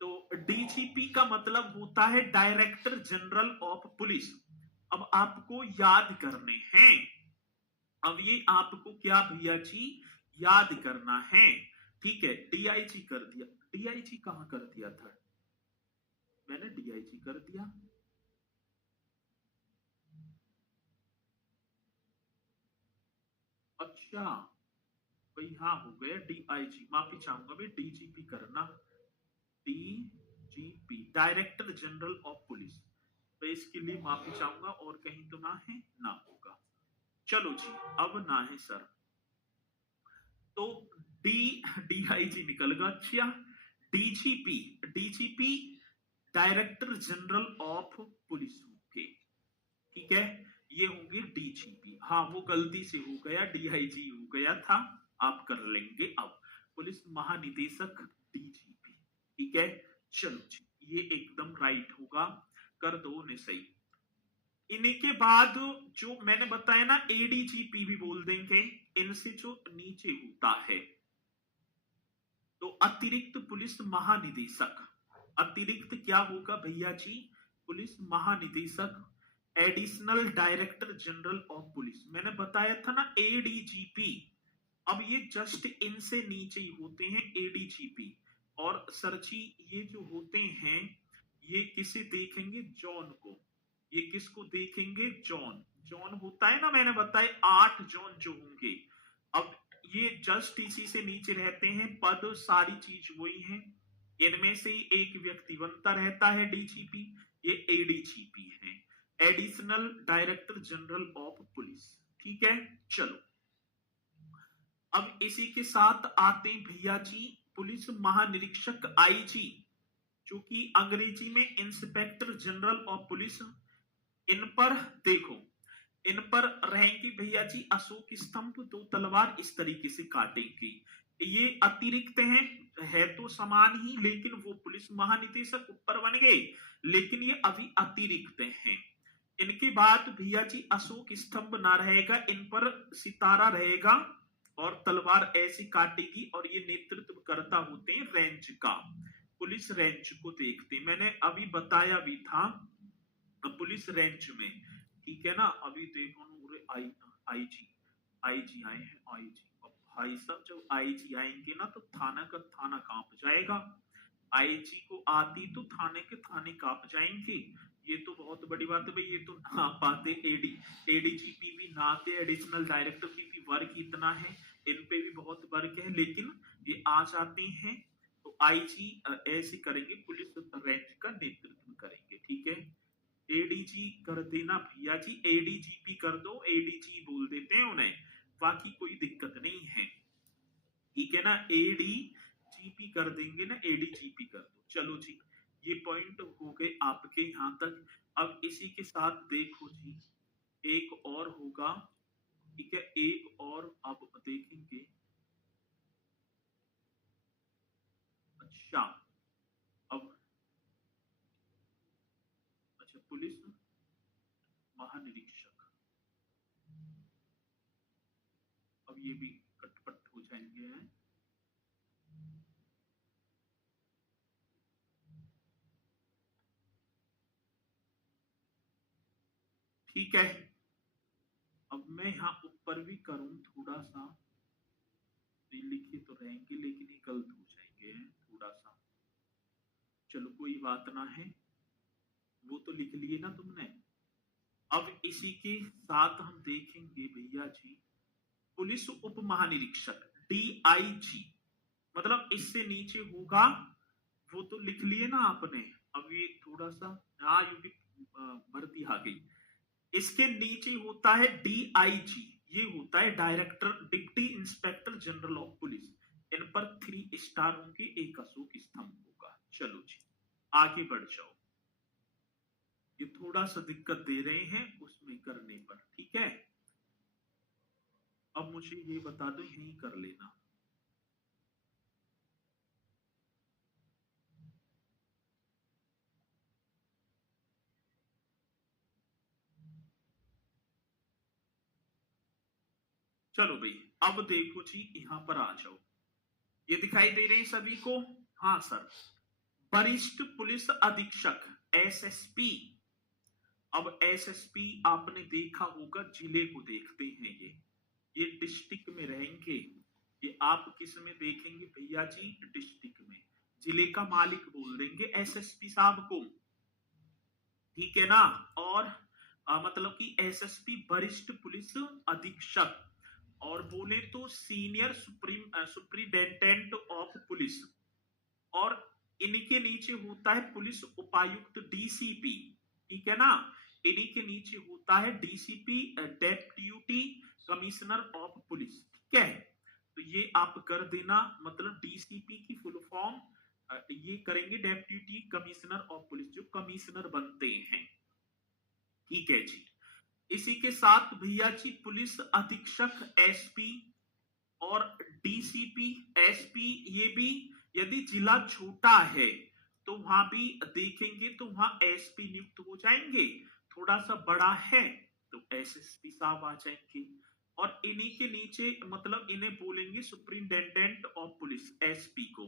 तो डीजीपी का मतलब होता है डायरेक्टर जनरल ऑफ पुलिस। अब आपको याद करने हैं, अब ये आपको क्या भैया जी याद करना है। ठीक है, डीआईजी कर दिया। डीआईजी कहां कर दिया था? मैंने डीआईजी कर दिया। अच्छा भाई, हाँ हो गया डीआईजी, माफी चाहूंगा मैं, डीजीपी करना। DGP director general of police, तो इसके लिए माफी चाहूंगा, और कहीं तो ना है, ना होगा। चलो जी, अब ना है सर, तो डी डीआईजी निकल गया। अच्छा, DGP, DGP director general of police होंगे। ठीक है, ये होंगे डीजीपी। हाँ वो गलती से हो गया, डीआईजी हो गया था, आप कर लेंगे अब। पुलिस महानिदेशक डीजीपी। ठीक है, चलो जी, ये एकदम राइट होगा, कर दो ने सही। इन्हीं के बाद जो मैंने बताया ना, एडीजीपी भी बोल देंगे, इनसे जो नीचे होता है, तो अतिरिक्त पुलिस महानिदेशक। अतिरिक्त क्या होगा भैया जी? पुलिस महानिदेशक, additional director general of police. मैंने बताया था ना एडीजीपी, अब ये जस्ट इनसे नीचे ही होते हैं एडीजीपी। और सर जी ये जो होते हैं, ये किसे देखेंगे? जॉन को। ये किसको देखेंगे? जॉन। जॉन होता है ना, मैंने बताया 8 जॉन जो होंगे। अब ये जस्ट इसी से नीचे रहते हैं, पद सारी चीज वही है, इनमें से ही एक व्यक्ति बनता रहता है डीजीपी, ये एडीजीपी है, additional director general of police. ठीक है, चलो अब इसी के साथ आते हैं भैया जी पुलिस महानिरीक्षक आईजी, जो कि अंग्रेजी में इंस्पेक्टर जनरल ऑफ पुलिस। इन पर देखो, इन पर रहेंगे भैया जी अशोक स्तंभ, 2 तलवार इस तरीके से काटेंगी। ये अतिरिक्त हैं, है तो समान ही, लेकिन वो पुलिस महानिदेशक ऊपर बन गए, लेकिन ये अभी अतिरिक्त हैं। इनके बाद भैया जी अशोक स्तंभ ना रहेगा, इन पर सितारा रहेगा और तलवार ऐसी काटेगी, और ये नेतृत्व करता होते हैं रेंज का, पुलिस रेंज को देखते। मैंने अभी बताया भी था पुलिस रेंज में। ठीक है ना, अभी देखो आई आईजी, आईजी आए हैं, आईजी। अब भाई साहब जब आईजी आएंगे ना, तो थाना का थाना कांप जाएगा। आईजी को आती तो थाने के थाने कांप जाएंगे। ये तो बहुत बड़ी बात है भाई, ये तो ना पाते एडीजीपी भी ना आते, एडिशनल डायरेक्टर की भी वर्क इतना है, इन पे भी बहुत वर्क है, लेकिन ये आ जाते हैं। तो आईजी ऐसे करेंगे, पुलिस रेंज का नेतृत्व करेंगे। ठीक है, एडीजी कर देना भैया जी, एडीजीपी कर दो, एडीजी बोल देते हैं उन्हें, बाकी कोई दिक्कत नहीं है। ठीक है ना, एडीजीपी कर देंगे ना, एडीजीपी कर दो। चलो जी, ये पॉइंट हो गए आपके यहां तक। अब इसी के साथ देखो जी, एक और होगा। ठीक है, एक और अब देखेंगे। अच्छा, अब अच्छा पुलिस महानिरीक्षक, अब ये भी कटपट हो जाएंगे हैं। ठीक है, अब मैं यहाँ ऊपर भी करूं थोड़ा सा, ये लिखे तो रहेंगे लेकिन ये गलत हो जाएंगे थोड़ा सा। चलो कोई बात ना है, वो तो लिख लिए ना तुमने। अब इसी के साथ हम देखेंगे भैया जी पुलिस उप महानिरीक्षक डीआईजी, मतलब इससे नीचे होगा, वो तो लिख लिए ना आपने। अब ये थोड़ा सा भर्ती आ गई, इसके नीचे होता है डीआईजी, ये होता है director deputy inspector general of police. इन पर 3 स्टार होंगे, एक अशोक स्तंभ होगा। चलो जी आगे बढ़ जाओ, ये थोड़ा सा दिक्कत दे रहे हैं उसमें करने पर। ठीक है, अब मुझे ये बता दो, यही कर लेना। चलो भाई, अब देखो जी, यहां पर आ जाओ। ये दिखाई दे रहे हैं सभी को? हाँ सर। वरिष्ठ पुलिस अधीक्षक, एसएसपी। अब एसएसपी आपने देखा होगा, जिले को देखते हैं ये डिस्ट्रिक्ट में रहेंगे। ये आप किस में देखेंगे भैया जी? डिस्ट्रिक्ट में। जिले का मालिक बोल देंगे एसएसपी साहब को, ठीक है ना। और मतलब कि एसएसपी वरिष्ठ पुलिस अधीक्षक, और बोले तो सीनियर सुप्रिंटेंडेंट ऑफ पुलिस। और इनके नीचे होता है पुलिस उपायुक्त, डीसीपी, ठीक है ना। इन्हीं के नीचे होता है DCP, deputy commissioner of police, ठीक है। तो ये आप कर देना, मतलब डीसीपी की फुल फॉर्म ये करेंगे डेप्यूटी कमिश्नर ऑफ पुलिस, जो कमिश्नर बनते हैं, ठीक है जी। इसी के साथ भैया जी पुलिस अधीक्षक, एसपी, और डीसीपी, एसपी, ये भी यदि जिला छोटा है तो वहां भी देखेंगे तो वहां एसपी नियुक्त हो जाएंगे। थोड़ा सा बड़ा है तो एसएसपी साहब आ जाएंगे। और इन्हीं के नीचे मतलब इन्हें बोलेंगे सुप्रिंटेंडेंट ऑफ पुलिस, एसपी को।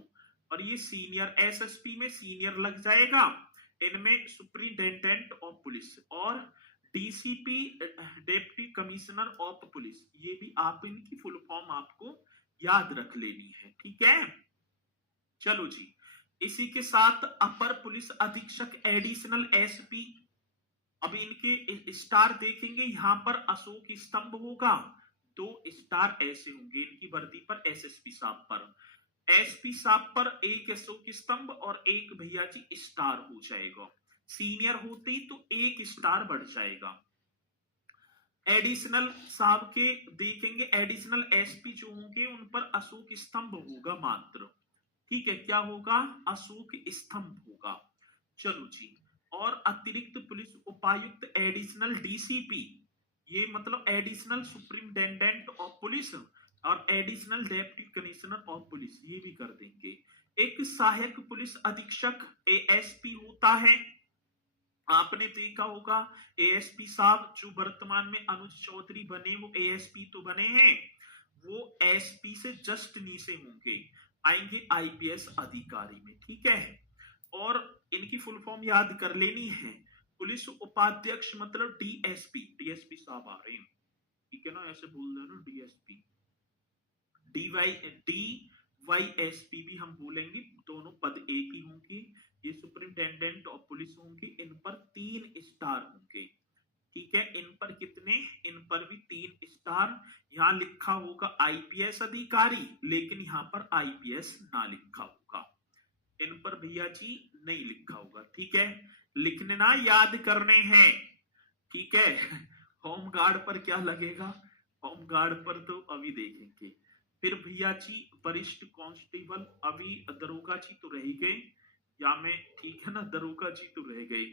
और ये सीनियर, एसएसपी में सीनियर लग जाएगा, इनमें सुप्रिंटेंडेंट ऑफ पुलिस। और DCP, deputy commissioner of police, ये भी आप इनकी फुल फॉर्म आपको याद रख लेनी है, ठीक है। चलो जी, इसी के साथ अपर पुलिस अधीक्षक, एडिशनल एसपी। अब इनके स्टार देखेंगे, यहां पर अशोक स्तंभ होगा, 2 स्टार ऐसे होंगे इनकी वर्दी पर, एसएसपी साहब पर। एसपी साहब पर एक अशोक स्तंभ और एक भैया जी स्टार हो जाएगा। सीनियर होते ही तो एक स्टार बढ़ जाएगा। एडिशनल साहब के देखेंगे, एडिशनल एसपी जो होंगे उन पर अशोक स्तंभ होगा मात्र, ठीक है। क्या होगा? अशोक स्तंभ होगा। चलो जी। और अतिरिक्त पुलिस उपायुक्त, एडिशनल डीसीपी, ये मतलब एडिशनल सुप्रिंटेंडेंट ऑफ पुलिस, और additional deputy commissioner of police, ये भी कर देंगे। एक सहायक पुलिस अधीक्षक, एएसपी होता है। आपने देखा होगा एएसपी साहब जो वर्तमान में अनुज चौधरी बने, वो एएसपी तो बने हैं, वो एसपी से जस्ट नीचे होंगे, आएंगे आईपीएस अधिकारी में, ठीक है। और इनकी फुल फॉर्म याद कर लेनी है। पुलिस उपाध्यक्ष मतलब डीएसपी, डीएसपी साहब आ रहे हैं, ठीक है ना, ऐसे बोल देना डीएसपी। डीवाईएसपी भी हम बोलेंगे, दोनों पद एक ही होंगे। ये सुपरिंटेंडेंट ऑफ पुलिस होंगे, इन पर 3 स्टार होंगे, ठीक है। इन पर कितने? इन पर भी 3 स्टार। यहाँ लिखा होगा आईपीएस अधिकारी, लेकिन यहाँ पर आईपीएस ना लिखा होगा, इन पर भैया जी नहीं लिखा होगा, ठीक है। लिखने ना, याद करने हैं, ठीक है। होम गार्ड पर क्या लगेगा? होम गार्ड पर तो अभी देखेंगे। फिर भैया जी वरिष्ठ कांस्टेबल, अभी दरोगा जी तो रह गए, या मैं, ठीक है ना, दरोगा जी तो रह गए।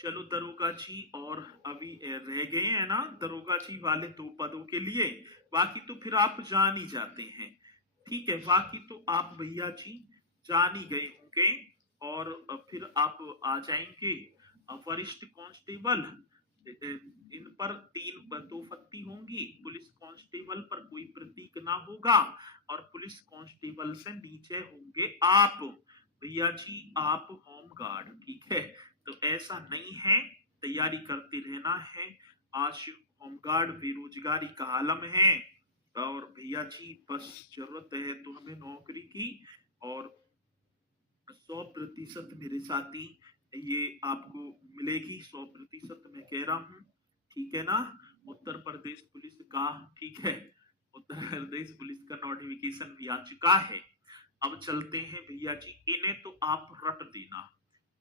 चलो दरोगा जी और अभी रह गए हैं ना, दरोगा जी वाले 2 पदों के लिए। बाकी तो फिर आप जान ही जाते हैं, ठीक है। बाकी तो आप भैया जी जान ही गए होंगे। और फिर आप आ जाएंगे वरिष्ठ कांस्टेबल, इन पर 3 दो फत्ती होंगी। पुलिस कांस्टेबल पर कोई प्रतीक ना होगा, और पुलिस कांस्टेबल से नीचे होंगे आप भैया जी, आप होम गार्ड, ठीक है। तो ऐसा नहीं है, तैयारी करते रहना है। आज होमगार्ड बेरोजगारी का आलम है, और भैया जी बस जरूरत है तो हमें नौकरी की। और 100% मेरे साथी ये आपको मिलेगी, 100% मैं कह रहा हूँ, ठीक है ना। उत्तर प्रदेश पुलिस का, ठीक है, उत्तर प्रदेश पुलिस का नोटिफिकेशन भी आ चुका है। अब चलते हैं भैया जी, इन्हें तो आप रट देना,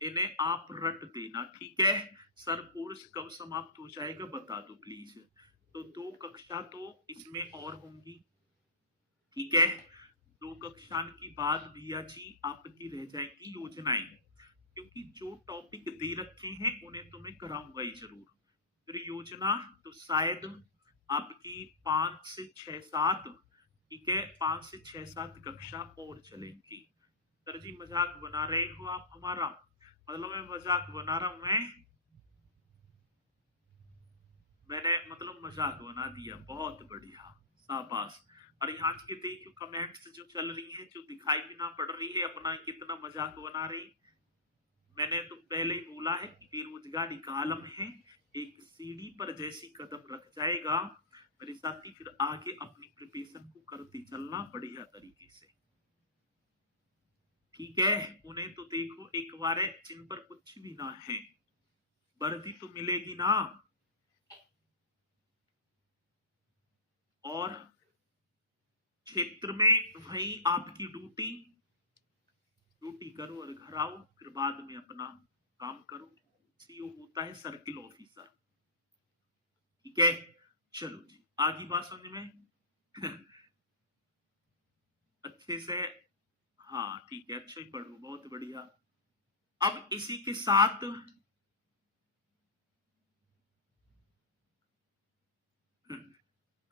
इन्हें आप रट देना, ठीक है। सर कोर्स कब समाप्त हो जाएगा बता दो प्लीज। तो 2 कक्षा तो इसमें और होंगी, ठीक है। 2 कक्षा की बाद भैया जी आपकी रह जाएंगी योजनाएं, क्योंकि जो टॉपिक दे रखे हैं उन्हें तो मैं कराऊंगा ही जरूर। फिर योजना तो शायद आपकी 5 से 6 7, ठीक है, 5 से 6 7 कक्षा और चलेंगी। सर जी मजाक बना रहे हो आप हमारा? मतलब मैं मजाक बना रहा हूं, मैंने मतलब मजाक बना दिया, बहुत बढ़िया, शाबाश। और यहाँ के देखो कमेंट्स जो चल रही हैं, जो दिखाई भी ना पड़ रही है अपना कितना मजाक बना रही। मैंने तो पहले ही बोला है कि बेरोजगारी का आलम है, एक सीढ़ी पर जैसी कदम रख जाएगा मेरे साथी, फिर आगे अपनी प्रिपरेशन को करते चलना बढ़िया तरीके से, ठीक है। उन्हें तो देखो एक बार जिन पर कुछ भी ना है, वर्दी तो मिलेगी ना, और क्षेत्र में वही आपकी ड्यूटी करो और घर आओ, फिर बाद में अपना काम करो। सीओ होता है सर्किल ऑफिसर, ठीक है। चलो जी, आगे बात समझ में अच्छे से, हाँ ठीक है, अच्छा ही पढ़ो, बहुत बढ़िया। अब इसी के साथ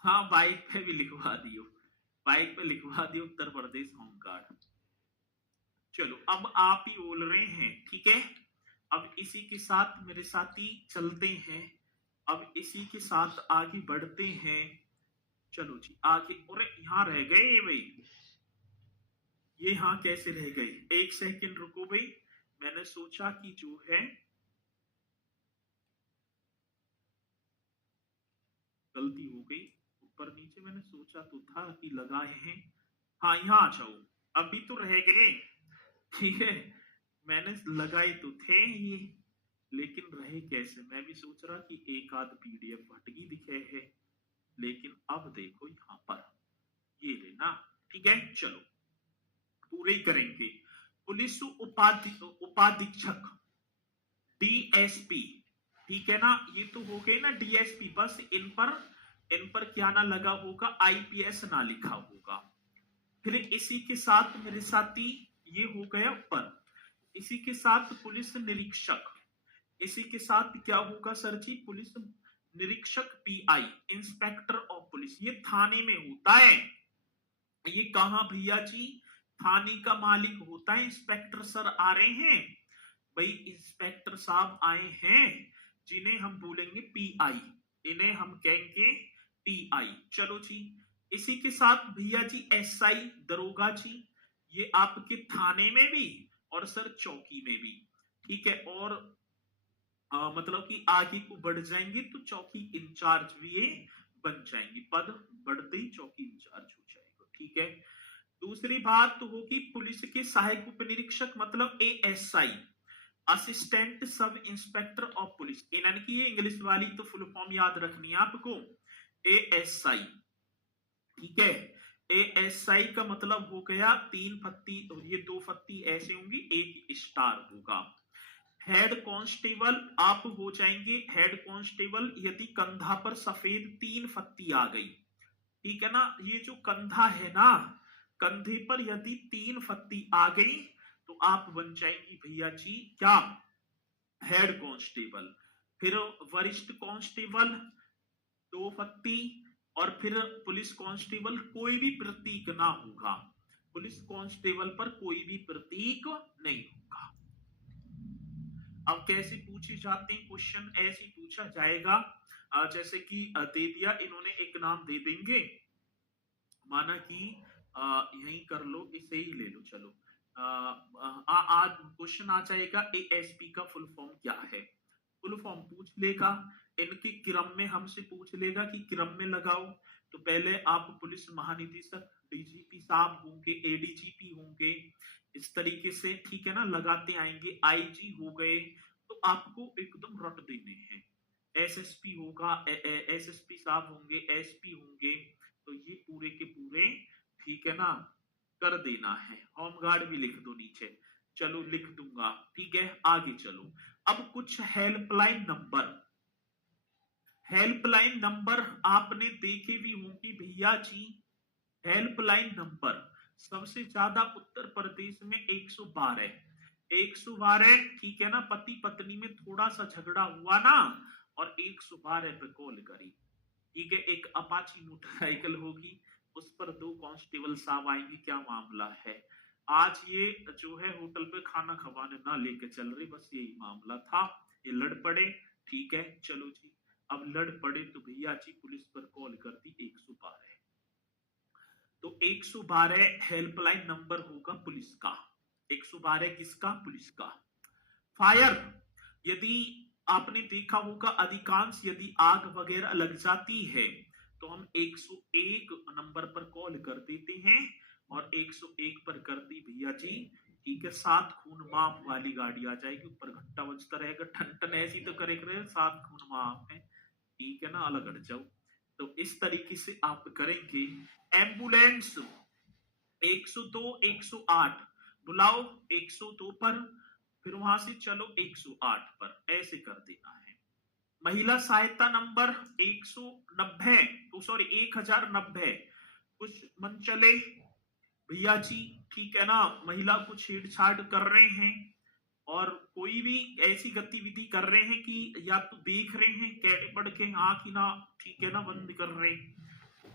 हाँ, बाइक पे भी लिखवा दियो, बाइक पे लिखवा दियो उत्तर प्रदेश होमगार्ड। चलो अब आप ही बोल रहे हैं, ठीक है। अब इसी के साथ मेरे साथी चलते हैं, अब इसी के साथ आगे बढ़ते हैं। चलो जी आगे, और यहाँ रह गए भाई, ये यहाँ कैसे रह गए, एक सेकंड रुको भाई, मैंने सोचा कि जो है गलती हो गई, ऊपर नीचे मैंने सोचा तो था कि लगाए हैं, हाँ यहाँ आ जाओ, अभी तो रह गए, ठीक है। मैंने लगाए तो थे ये, लेकिन रहे कैसे, मैं भी सोच रहा कि एक आध पीडीएफ भटकी दिखे है, लेकिन अब देखो यहाँ पर ये लेना, ठीक है। चलो पूरे ही करेंगे। पुलिस उपाधीक्षक, डीएसपी, ठीक है ना, ये तो हो गए ना डीएसपी, बस इन पर क्या ना लगा होगा, आईपीएस ना लिखा होगा। फिर इसी के साथ मेरे साथी ये हो गया ऊपर, इसी के साथ पुलिस निरीक्षक, इसी के साथ क्या होगा सर जी, पुलिस निरीक्षक, पीआई, इंस्पेक्टर ऑफ पुलिस, ये थाने में होता है। ये कहां भैया जी, थाने का मालिक होता है, इंस्पेक्टर सर आ रहे हैं भाई, इंस्पेक्टर साहब आए हैं, जिन्हें हम बोलेंगे पीआई, इन्हें हम कहेंगे पीआई। चलो जी, इसी के साथ भैया जी एसआई, दरोगा जी, ये आपके थाने में भी और सर चौकी में भी, ठीक है। और मतलब कि आगे को बढ़ जाएंगे तो चौकी इंचार्ज भी ये बन जाएंगे, पद बढ़ते ही चौकी इंचार्ज हो जाएगा, ठीक है। दूसरी बात तो होगी पुलिस के सहायक उप निरीक्षक, मतलब ASI, assistant sub inspector of police, इन्हें की इंग्लिश वाली तो फुल फॉर्म याद रखनी है आपको, एएसआई, ठीक है। एएसआई का मतलब हो गया 3 फत्ती, और ये 2 फत्ती ऐसे होंगी, एक स्टार होगा। हेड कांस्टेबल आप हो जाएंगे हेड कांस्टेबल, यदि कंधा पर सफेद 3 फत्ती आ गई, ठीक है ना, ये जो कंधा है ना, कंधे पर यदि 3 फत्ती आ गई तो आप बन जाएंगी भैया जी क्या, हेड कांस्टेबल। फिर वरिष्ठ कांस्टेबल 2 फत्ती, और फिर पुलिस कांस्टेबल कोई भी प्रतीक ना होगा, पुलिस कांस्टेबल पर कोई भी प्रतीक नहीं होगा। अब कैसे पूछे जाते हैं क्वेश्चन, ऐसे पूछा जाएगा जैसे कि दे दिया इन्होंने, एक नाम दे देंगे, माना कि यही कर लो, इसे ही ले लो, चलो आज क्वेश्चन आ जाएगा एएसपी का फुल फॉर्म क्या है, फुल फॉर्म पूछ लेगा, इनके क्रम में हमसे पूछ लेगा कि क्रम में लगाओ, तो पहले आप पुलिस महानिदेशक, डीजीपी साहब होंगे, एडीजीपी होंगे, इस तरीके से, ठीक है ना, लगाते आएंगे, आईजी हो गए, तो आपको एकदम रट देने हैं, एसएसपी होगा, एसएसपी साहब होंगे, एसपी होंगे, तो ये पूरे के पूरे, ठीक है ना, कर देना है। होमगार्ड भी लिख दो नीचे, चलो लिख दूंगा, ठीक है। आगे चलो, अब कुछ हेल्पलाइन नंबर, हेल्पलाइन नंबर आपने देखे भी होंगे भैया जी, हेल्पलाइन नंबर सबसे ज्यादा उत्तर प्रदेश में 112, 112, ठीक है ना, पति पत्नी में थोड़ा सा झगड़ा हुआ ना, और 112 पे कॉल करी, ठीक है। एक अपाची मोटरसाइकिल होगी, उस पर 2 कांस्टेबल साहब आएंगे, क्या मामला है, आज ये जो है होटल पे खाना खवाने ना लेके चल रही, बस यही मामला था, ये लड़ पड़े, ठीक है। चलो जी, अब लड़ पड़े तो भैया जी पुलिस पर कॉल कर दी 112। तो 112 हेल्पलाइन नंबर होगा पुलिस का। 112 किसका? पुलिस का। फायर, यदि आपने देखा होगा अधिकांश यदि आग वगैरह लग जाती है तो हम 101 नंबर पर कॉल कर देते हैं और 101 पर कर दी भैया जी, ठीक है, 7 खून माफ वाली गाड़ी आ जाएगी, ऊपर घंटा बजता रहेगा, ठन ठन ऐसी तो करे करे 7 खून माफ है, ठीक है ना, अलग हट जाओ। तो इस तरीके से आप करेंगे। एम्बुलेंस 102 108 बुलाओ 102 पर, फिर वहां से चलो 108 पर, ऐसे कर देना है। महिला सहायता नंबर 190, तो सॉरी 1090, कुछ मन चले भैया जी, ठीक है ना, महिला को छेड़छाड़ कर रहे हैं और कोई भी ऐसी गतिविधि कर रहे हैं कि या तो देख रहे हैं कैसे बढ़ के आंख ही ना, ठीक है ना, बंद कर रहे हैं,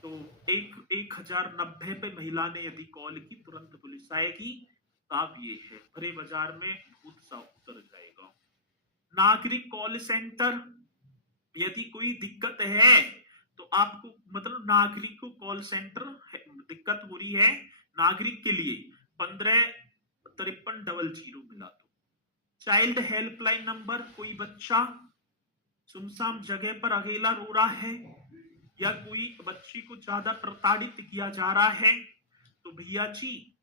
तो 1090 पे महिला ने यदि कॉल की तुरंत पुलिस आएगी। साहब ये है, भरे बाजार में भूत सा उतर जाएगा। नागरिक कॉल सेंटर, यदि कोई दिक्कत है तो आपको, मतलब नागरिक को कॉल सेंटर दिक्कत हो रही है नागरिक के लिए 155300 मिला दो। चाइल्ड हेल्पलाइन नंबर, कोई बच्चा सुनसान जगह पर अकेला रो रहा है या कोई बच्ची को ज्यादा प्रताड़ित किया जा रहा है तो भैया जी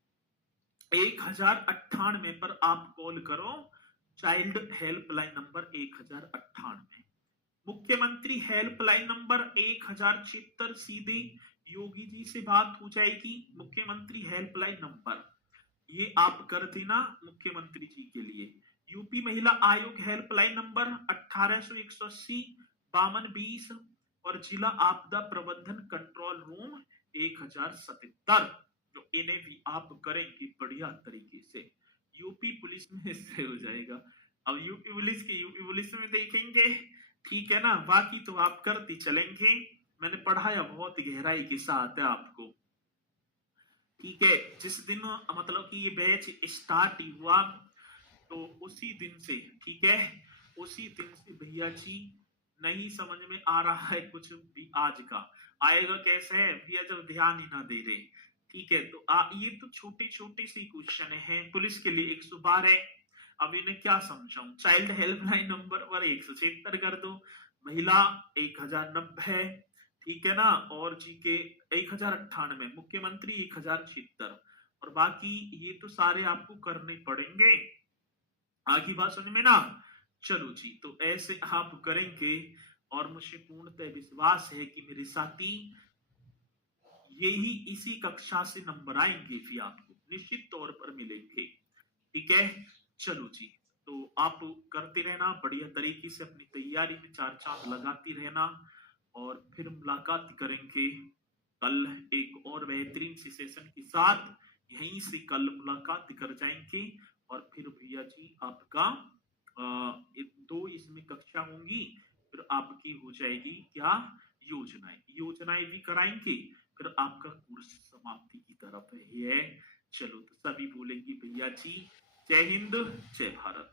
1098 पर आप कॉल करो। Child helpline number 1098। मुख्यमंत्री हेल्पलाइन नंबर 1076, सीधे योगी जी से बात हो जाएगी। मुख्यमंत्री हेल्पलाइन नंबर ये आप कर देना मुख्यमंत्री जी के लिए। यूपी महिला आयोग हेल्पलाइन नंबर 1800 180 5220 और जिला आपदा प्रबंधन कंट्रोल रूम 1077, तो इन्हें भी आप करेंगे बढ़िया तरीके से। यूपी पुलिस में इससे हो जाएगा। अब यूपी पुलिस में देखेंगे, ठीक है ना, बाकी तो आप करते चलेंगे, मैंने पढ़ाया बहुत गहराई के साथ है आपको, ठीक है। जिस दिन मतलब कि ये बैच स्टार्ट हुआ तो उसी दिन से, ठीक है, उसी दिन से भैया जी नहीं समझ में आ रहा है कुछ भी आज का, आएगा कैसे है भैया जब ध्यान ही ना दे रहे, ठीक है। तो ये तो छोटे छोटे से क्वेश्चन हैं पुलिस के लिए। 112, अब इन्हें क्या समझाऊं, चाइल्ड हेल्पलाइन नंबर पर 176 कर दो, महिला 1090, ठीक है ना, और जी के 1098, मुख्यमंत्री 1076, और बाकी ये तो सारे आपको करने पड़ेंगे। आगे बात समझ में ना? चलो जी, तो ऐसे आप करेंगे और मुझे पूर्णतः विश्वास है कि मेरे साथी यही इसी कक्षा से नंबर आएंगे भी आपको निश्चित तौर पर मिलेंगे, ठीक है। चलो जी, तो आप करते रहना बढ़िया तरीके से, अपनी तैयारी में 4 चांद लगाती रहना और फिर मुलाकात करेंगे कल एक और बेहतरीन सी सेशन के साथ। यहीं से कल मुलाकात कर जाएंगे और फिर भैया जी आपका 2 इसमें कक्षा होंगी, फिर आपकी हो जाएगी क्या, योजनाएं भी कराएंगे, फिर आपका कोर्स समाप्ति की तरफ है। चलो तो सभी बोलेंगे भैया जी जय हिंद जय भारत।